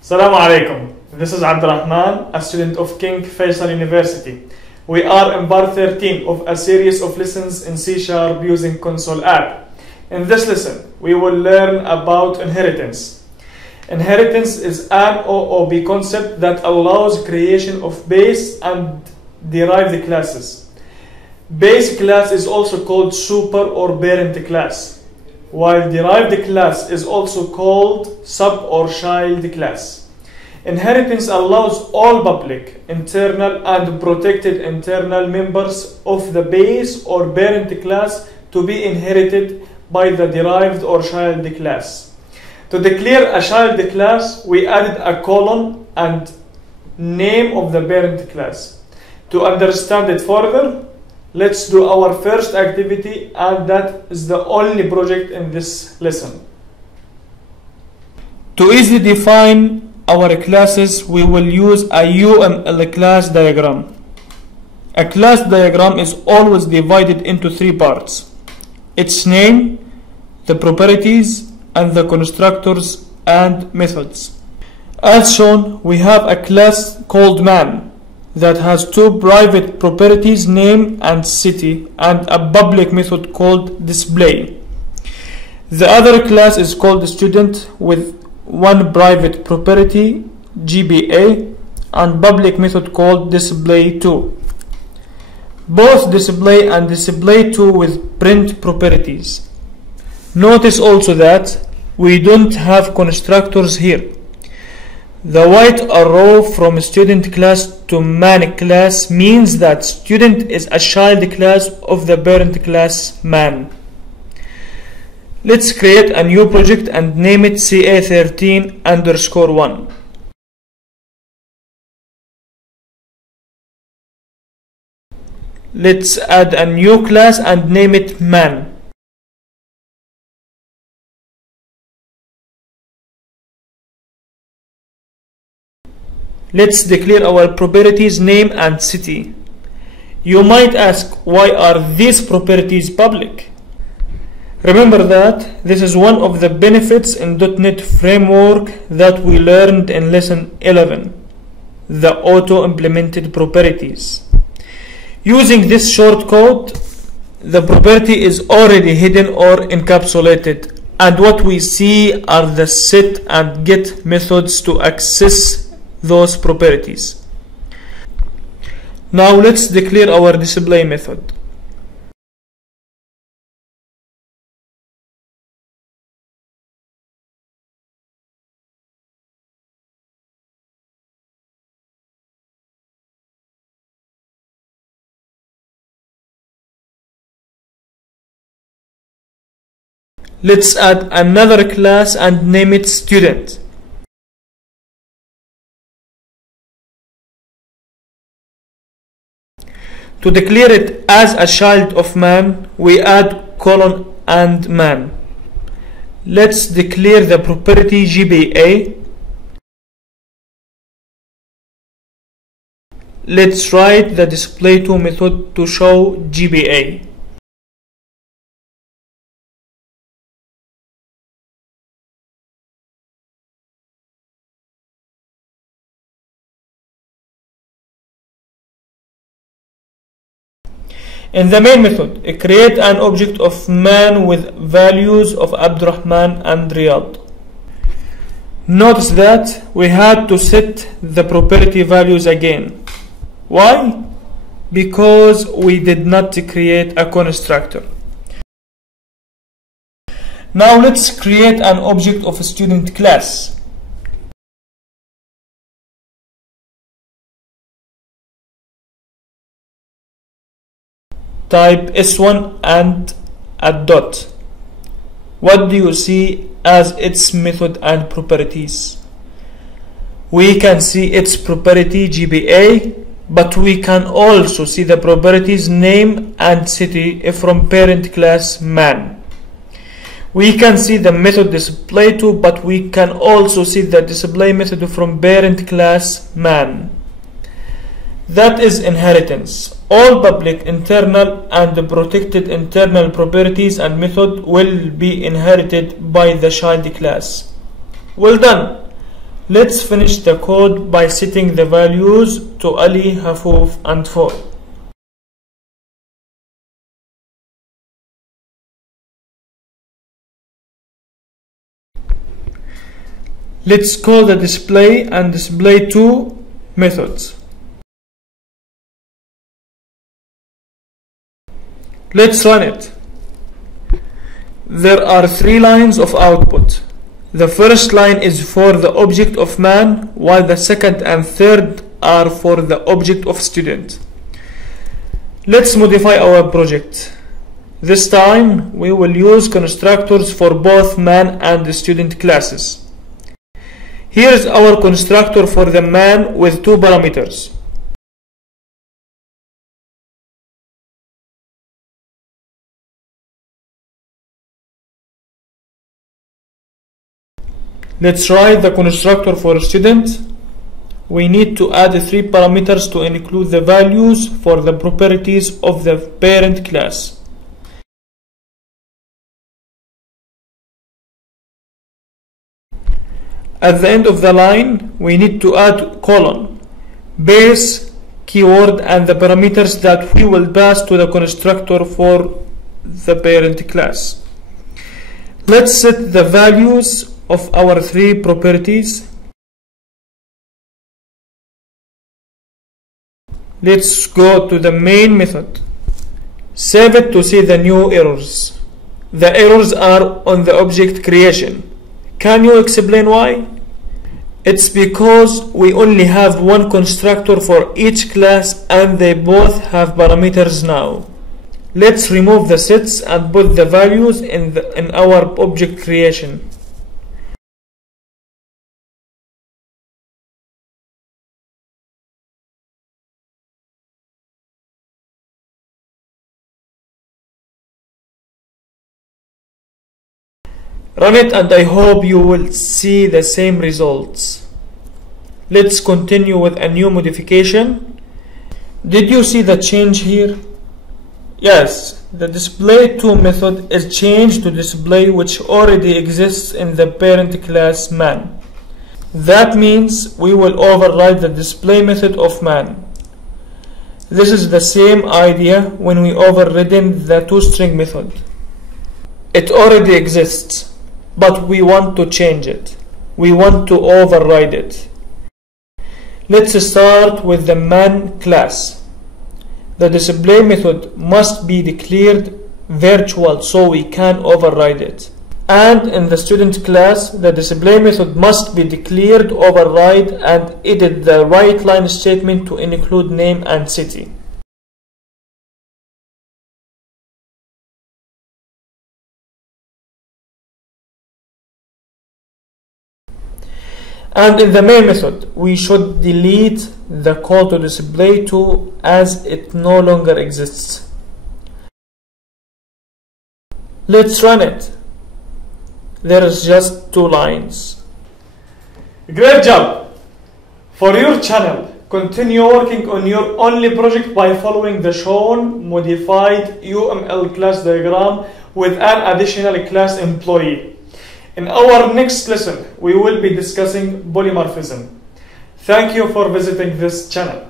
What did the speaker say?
Assalamu alaikum. This is Abdurrahman, a student of King Faisal University. We are in part 13 of a series of lessons in C# using Console app. In this lesson, we will learn about inheritance. Inheritance is an OOP concept that allows creation of base and derived classes. Base class is also called super or parent class, while derived class is also called sub or child class. Inheritance allows all public, internal, and protected internal members of the base or parent class to be inherited by the derived or child class. To declare a child class, we added a colon and name of the parent class. To understand it further, let's do our first activity, and that is the only project in this lesson. To easily define our classes, we will use a UML class diagram. A class diagram is always divided into three parts: its name, the properties, and the constructors and methods. As shown, we have a class called man that has two private properties, name and city, and a public method called display. The other class is called student with one private property, GBA, and public method called display2. Both display and display2 with print properties. Notice also that we don't have constructors here. The white arrow from student class to man class means that student is a child class of the parent class man. Let's create a new project and name it CA13_1. Let's add a new class and name it man. Let's declare our properties name and city. You might ask, why are these properties public? Remember that this is one of the benefits in .NET framework that we learned in lesson 11, the auto-implemented properties. Using this shortcode, the property is already hidden or encapsulated, and what we see are the set and get methods to access those properties. Now let's declare our display method. Let's add another class and name it student. To declare it as a child of man, we add colon and man. Let's declare the property GBA. Let's write the display2 method to show GBA. In the main method, create an object of man with values of Abdurrahman and Riyad. Notice that we had to set the property values again. Why? Because we did not create a constructor. Now let's create an object of a student class. Type S1 and a dot. What do you see as its method and properties? We can see its property GBA, but we can also see the properties name and city from parent class man. We can see the method display2, but we can also see the display method from parent class man. That is inheritance. All public internal and protected internal properties and method will be inherited by the child class. Well done. Let's finish the code by setting the values to Ali, Hafuf, and Foy. Let's call the display and display2 methods. Let's run it. There are 3 lines of output. The first line is for the object of man, while the second and third are for the object of student. Let's modify our project. This time we will use constructors for both man and student classes. Here is our constructor for the man with 2 parameters. Let's write the constructor for student. We need to add 3 parameters to include the values for the properties of the parent class. At the end of the line, we need to add colon, base, keyword, and the parameters that we will pass to the constructor for the parent class. Let's set the values of our 3 properties. Let's go to the main method. Save it to see the new errors. The errors are on the object creation. Can you explain why? It's because we only have one constructor for each class and they both have parameters now. Let's remove the sets and put the values in our object creation. Run it and I hope you will see the same results. Let's continue with a new modification. Did you see the change here? Yes, the display2 method is changed to display which already exists in the parent class man. That means we will override the display method of man. This is the same idea when we overridden the toString method. It already exists, but we want to change it. We want to override it. Let's start with the man class. The display method must be declared virtual so we can override it. And in the student class, the display method must be declared override and edit the right line statement to include name and city. And in the main method, we should delete the call to display2 as it no longer exists. Let's run it. There is just 2 lines. Great job! For your channel, continue working on your only project by following the shown modified UML class diagram with an additional class employee. In our next lesson, we will be discussing polymorphism. Thank you for visiting this channel.